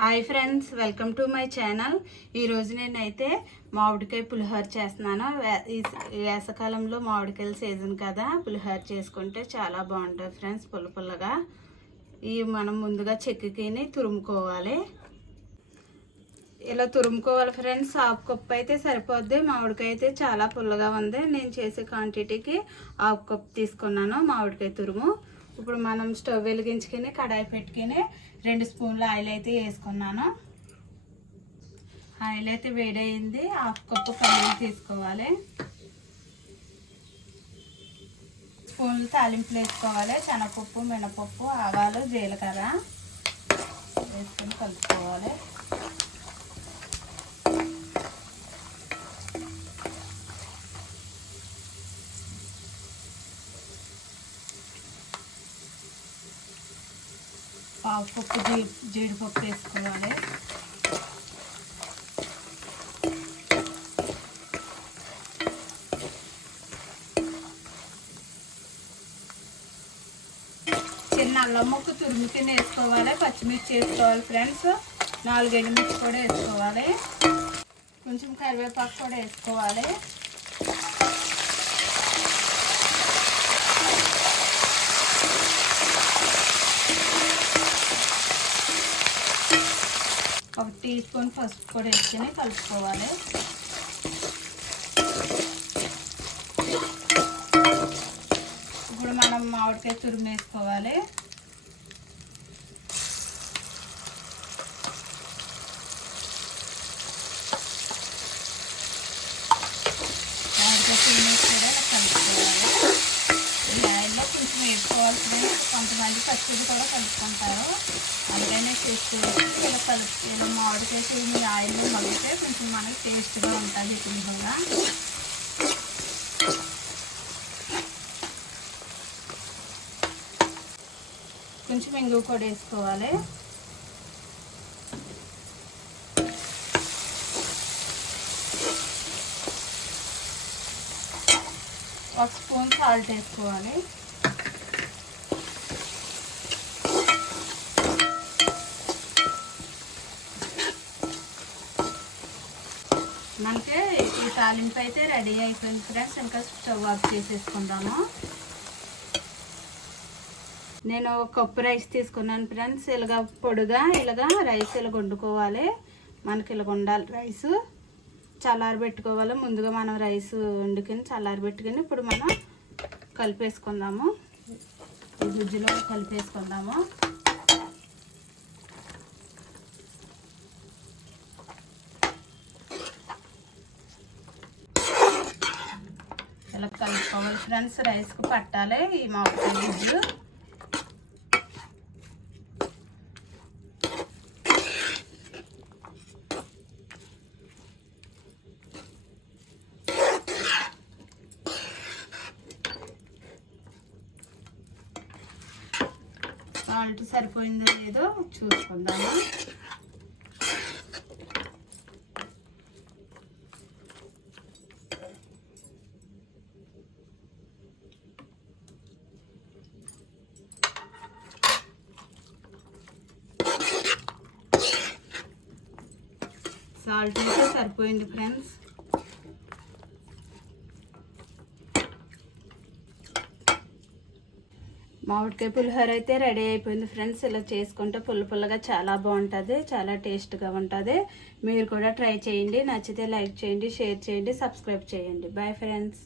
Hi friends, welcome to my channel. ఈరోజు నేనైతే మామిడికాయ పులిహోర చేస్తున్నాను. ఈ వేసవకాలంలో మామిడికాయల సీజన్ కదా, పులిహోర చేసుకుంటే చాలా బాగుంటుంది ఫ్రెండ్స్. పుల్లగా మనం ముందుగా చెక్కుకిని తురుముకోవాలి. ఇలా తురుముకోవాలి ఫ్రెండ్స్. హాఫ్ కప్ అయితే సరిపోద్ది. మామిడికాయ అయితే చాలా పుల్లగా ఉంది. నేను చేసే క్వాంటిటీకి హాఫ్ కప్ తీసుకున్నాను మామిడికాయ తురుము. ఇప్పుడు మనం స్టవ్ వెలిగించుకొని కడాయి పెట్టుకొని 2 స్పూన్ల ఆయిల్ అయితే వేసుకున్నాను. ఆయిల్ అయితే వేడయింది. హాఫ్ కప్పు పల్లీలు తీసుకోవాలి. స్పూన్లు తాలింపులు వేసుకోవాలి. శనగపప్పు, మినపప్పు, ఆవాలు, జీలకర్ర వేసుకొని కలుపుకోవాలి. పావు కప్పు జీడిపప్పు వేసుకోవాలి. చిన్న అల్లం ముక్క తురుముకిని వేసుకోవాలి. పచ్చిమిర్చి వేసుకోవాలి ఫ్రెండ్స్. 4 ఎండుమిర్చి కూడా వేసుకోవాలి. కొంచెం కరివేపాకు కూడా వేసుకోవాలి. ఒక టీ స్పూన్ పసుపు కూడా వేసుకొని కలుపుకోవాలి. ఇప్పుడు మనం మామిడికాయ తురుము వేసుకోవాలి. మామిడికాయ తురుము కూడా కలుపుకోవాలి. ఈ ఆయిల్లో కొంచెం వేసుకోవాలి ఫ్రెండ్స్. కొంతమంది పచ్చిది కూడా కలుపుకుంటారు. అందుకనే చేసుకోవచ్చు. ఇలా మామిడికాయ తురుము ఆయిల్లో మగ్గితే కొంచెం మనకి టేస్ట్గా ఉంటుంది. పులిహోర కొంచెం ఇంగువ కూడా వేసుకోవాలి. ఒక స్పూన్ సాల్ట్ వేసుకోవాలి. మనకి ఈ తాలింపు అయితే రెడీ అయిపోయింది ఫ్రెండ్స్. ఇంకా స్టవ్ ఆఫ్ చేసేసుకుందాము. నేను ఒక కప్పు రైస్ తీసుకున్నాను ఫ్రెండ్స్. ఇలాగ పొడిగా రైస్ ఇలాగ వండుకోవాలి. మనకి ఇలాగ ఉండాలి రైస్. చల్లారబెట్టుకోవాలి. ముందుగా మనం రైస్ వండుకొని చల్లారబెట్టుకొని ఇప్పుడు మనం కలిపేసుకుందాము. ఈ గుజ్జులో కలిపేసుకుందాము. ఇలా కలుపుకోవాలి ఫ్రెండ్స్. రైస్కి పట్టాలి ఈ మామిడికాయ గుజ్జు. సాల్ట్ సరిపోయిందో లేదో చూసుకుందాము. సాల్ట్ అయితే సరిపోయింది ఫ్రెండ్స్. మామిడికాయ పులిహోర అయితే రెడీ అయిపోయింది ఫ్రెండ్స్. ఇలా చేసుకుంటే పుల్లగా చాలా బాగుంటుంది. చాలా టేస్ట్గా ఉంటుంది. మీరు కూడా ట్రై చేయండి. నచ్చితే లైక్ చేయండి, షేర్ చేయండి, సబ్స్క్రైబ్ చేయండి. Bye friends.